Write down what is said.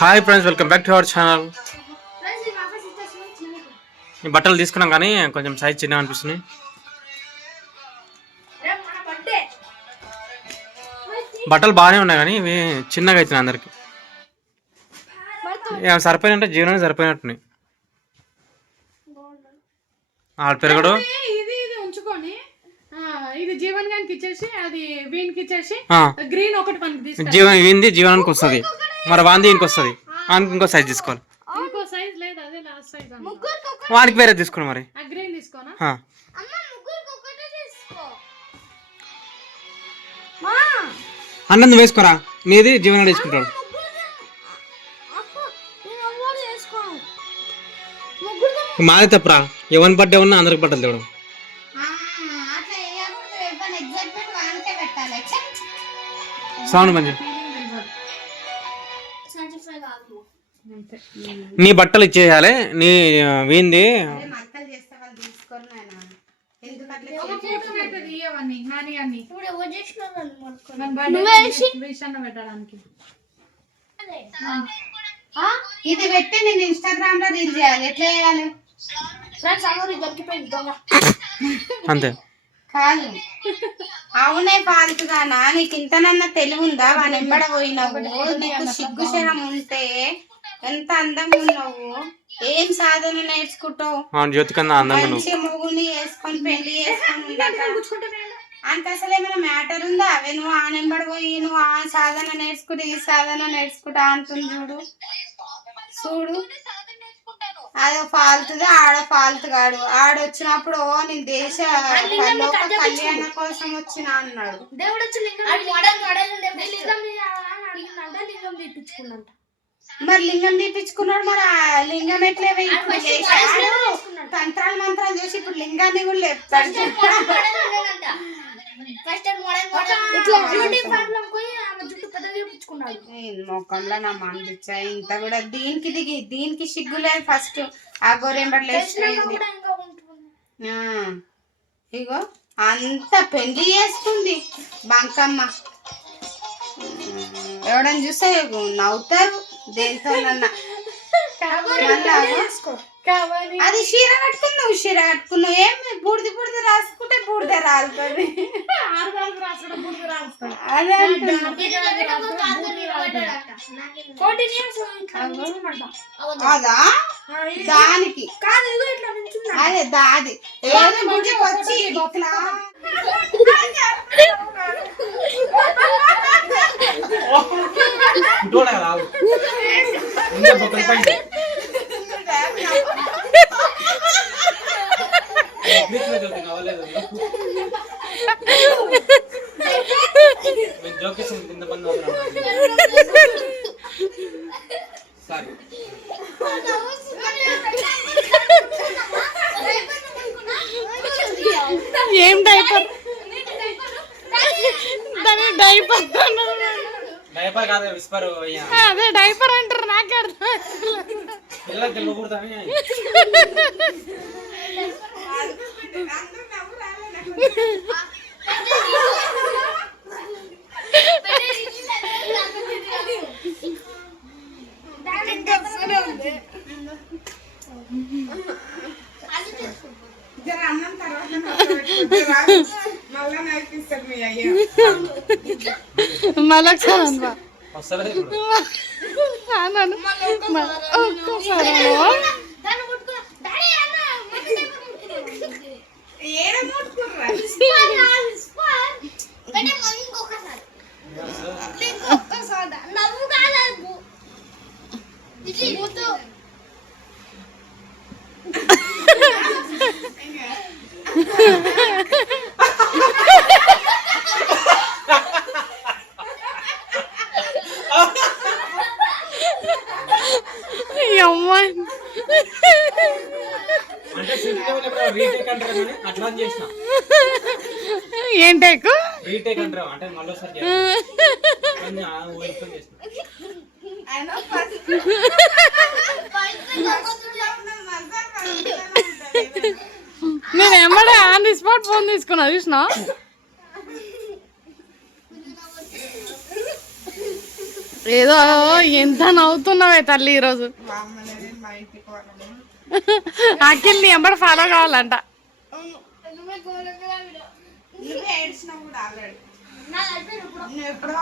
Hi friends, welcome back to our channel. ఈ బట్టలు తీసుకున్నాం కానీ కొంచెం సైజ్ చిన్నగా అనిపిస్తున్నాయి. బట్టలు బాగానే ఉన్నాయి కానీ ఇవి చిన్నగా అవుతున్నాయి అందరికి. సరిపోయినంటే జీవనానికి సరిపోయినట్టున్నాయి. ఆడు పెరగడు. ఇది జీవన్ గానికి ఇచ్చేసి అది వీనికి ఇచ్చేసి గ్రీన్ ఒకటి మనకి తీసుకో. వీంది జీవనానికి వస్తుంది, మరి వాంది ఈయనకి వస్తుంది. వానికి ఇంకో సైజ్ తీసుకోవాలి. ఇంకో సైజ్ లేదు, అదే లాస్ట్ సైజ్. వానికి వేరే తీసుకోండి. మరి గ్రీన్ తీసుకోనా? అన్నందు వేసుకోరా, నీది జీవనాడు వేసుకుంటాడు. మాదే తప్పరా, ఎవరిని బర్త్డే ఉన్నా అందరికి బట్టలు తేవడం. సౌండ్ మంచి. నీ బట్టలు ఇచ్చేయాలి, నీ వీంది ఇది పెట్టి నేను ఇన్స్టాగ్రామ్ లో రీల్ చేయాలి. ఎట్లా చేయాలి? అంతే కాదు, అవునే పాలుతుగానా? నీకు ఇంతనన్నా తెలివి ఉందా? వాని ఎంబడ పోయినావు, నీకు సిగ్గు శరం ఉంటే ఎంత అందంగా ఉన్నావు, ఏం సాధన నేర్చుకుంటావు? మంచి మొగుని వేసుకొని పెళ్లి చేసుకొని అంత అసలు ఏమైనా మ్యాటర్ ఉందా? అవే నువ్వు ఆ నెంబడి పోయి నువ్వు ఆ సాధన నేర్చుకుంటే ఈ సాధన నేర్చుకుంటా అంటుంది. చూడు అదో ఫాల్తుది, ఆడ ఫాల్తుగాడు. ఆడొచ్చినప్పుడు నేను దేశ కళ్యాణ కోసం వచ్చిన అన్నాడు. మరి లింగం తీపించుకున్నాడు. మరి ఆ లింగం ఎట్లే తంత్రాలు మంత్రాలు చేసి ఇప్పుడు లింగాన్ని కూడా లేపుతాడు. మొక్కంలో నా మందిచ్చా ఇంత కూడా దీనికి సిగ్గు లేదు. ఫస్ట్ ఆ గోరెంబట్లు వేసిపోయింది. ఇగో అంత పెళ్లి చేసుకుంది బంకమ్మ. ఎవడని చూస్తే నవ్వుతారు దేనితోనన్నా. అది చీర కట్టుకున్నావు, చీర కట్టుకున్నావు, ఏం బూడిది బూడిది రాసుకుంటే బూడిద రాలుతుంది. అదే అదా దానికి అదే దాది ఏదో గుడికి వచ్చి ఇట్లా ఏం డైపర్? దాని డైపర్ కాదు, విస్పర్. అదే డైపర్ అంటారు. నాకే అర్థం. అన్నం తర్వాత మళ్ళా నేర్పిస్తాడు మీ అయ్యా. ఏంటేకు రీటేక్ అంటారు అంటే మళ్ళీసారి నేను ఎమ్మడే ఆన్ ది స్పాట్ ఫోన్ తీసుకున్నా. చూసినా ఏదో ఎంత నవ్వుతున్నావే తల్లి ఈరోజు. అఖిల్ నీ ఎంబడి ఫాలో కావాలంట. నువ్వే ఏడ్చినావు కూడా ఆల్రెడీ. నువ్వు ఎప్పుడో